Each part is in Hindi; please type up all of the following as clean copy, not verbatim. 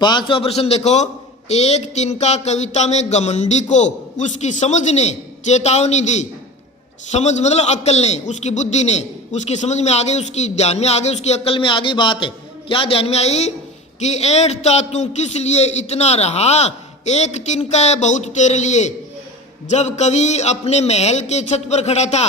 5वां प्रश्न देखो, एक तिनका कविता में घमंडी को उसकी समझ ने चेतावनी दी। समझ मतलब अक्ल ने, उसकी बुद्धि ने, उसकी समझ में आ गई, उसकी ध्यान में आ गई, उसकी अक्ल में आ गई बात है। क्या ध्यान में आई कि ऐंठता तू किस लिए इतना रहा, एक तिनका है बहुत तेरे लिए। जब कवि अपने महल के छत पर खड़ा था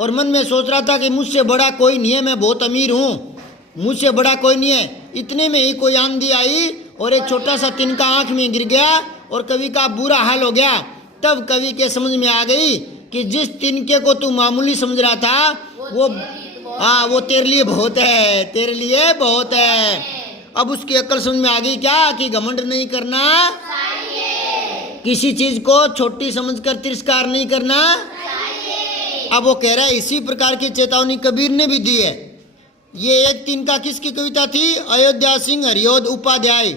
और मन में सोच रहा था कि मुझसे बड़ा कोई नहीं है, मैं बहुत अमीर हूँ, मुझसे बड़ा कोई नहीं है, इतने में ही कोई आंधी आई और एक छोटा सा तिनका आंख में गिर गया और कवि का बुरा हाल हो गया। तब कवि के समझ में आ गई कि जिस तिनके को तू मामूली समझ रहा था वो तेरे लिए बहुत है, तेरे लिए बहुत है। अब उसकी अक्ल समझ में आ गई क्या कि घमंड नहीं करना, किसी चीज को छोटी समझकर तिरस्कार नहीं करना। अब वो कह रहा है इसी प्रकार की चेतावनी कबीर ने भी दी है। ये एक तिनका किसकी कविता थी? अयोध्या सिंह हरियोध उपाध्याय,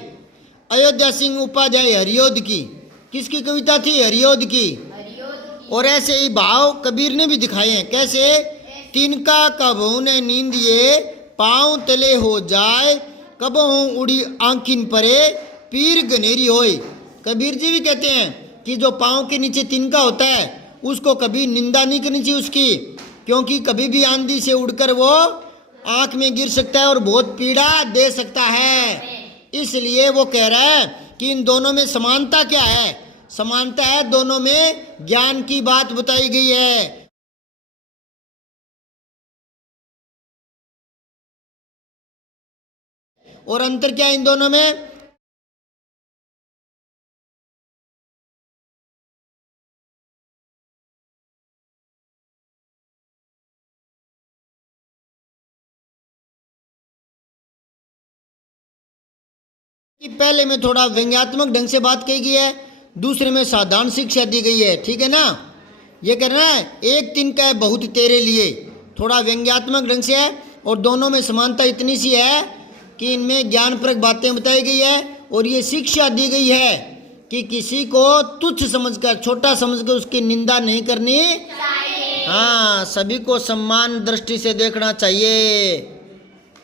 अयोध्या सिंह उपाध्याय हरियोध की। किसकी कविता थी? हरियोध की। और ऐसे ही भाव कबीर ने भी दिखाए हैं। कैसे? तिनका कबहू ने नींद ये पाँव तले हो जाए, कबहू उड़ी आंखिन परे पीर गनेरी होए। कबीर जी भी कहते हैं कि जो पाँव के नीचे तिनका होता है उसको कभी निंदा नहीं करनी चाहिए उसकी, क्योंकि कभी भी आंधी से उड़कर वो आंख में गिर सकता है और बहुत पीड़ा दे सकता है। इसलिए वो कह रहा है कि इन दोनों में समानता क्या है? समानता है दोनों में ज्ञान की बात बताई गई है। और अंतर क्या है इन दोनों में? कि पहले में थोड़ा व्यंग्यात्मक ढंग से बात कही गई है, दूसरे में साधारण शिक्षा दी गई है। ठीक है ना? ये कहना है एक तिनका है बहुत तेरे लिए, थोड़ा व्यंग्यात्मक ढंग से है, और दोनों में समानता इतनी सी है कि इनमें ज्ञानप्रद बातें बताई गई है और ये शिक्षा दी गई है कि किसी को तुच्छ समझकर, छोटा समझकर उसकी निंदा नहीं करनी चाहिए। हाँ, सभी को सम्मान दृष्टि से देखना चाहिए।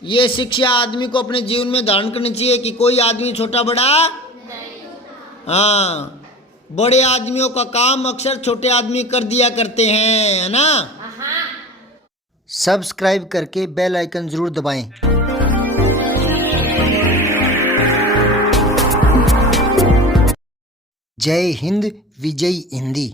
ये शिक्षा आदमी को अपने जीवन में धारण करनी चाहिए कि कोई आदमी छोटा बड़ा हाँ, बड़े आदमियों का काम अक्सर छोटे आदमी कर दिया करते हैं, है ना? सब्सक्राइब करके बेल आइकन जरूर दबाएं। जय हिंद, विजय हिंदी।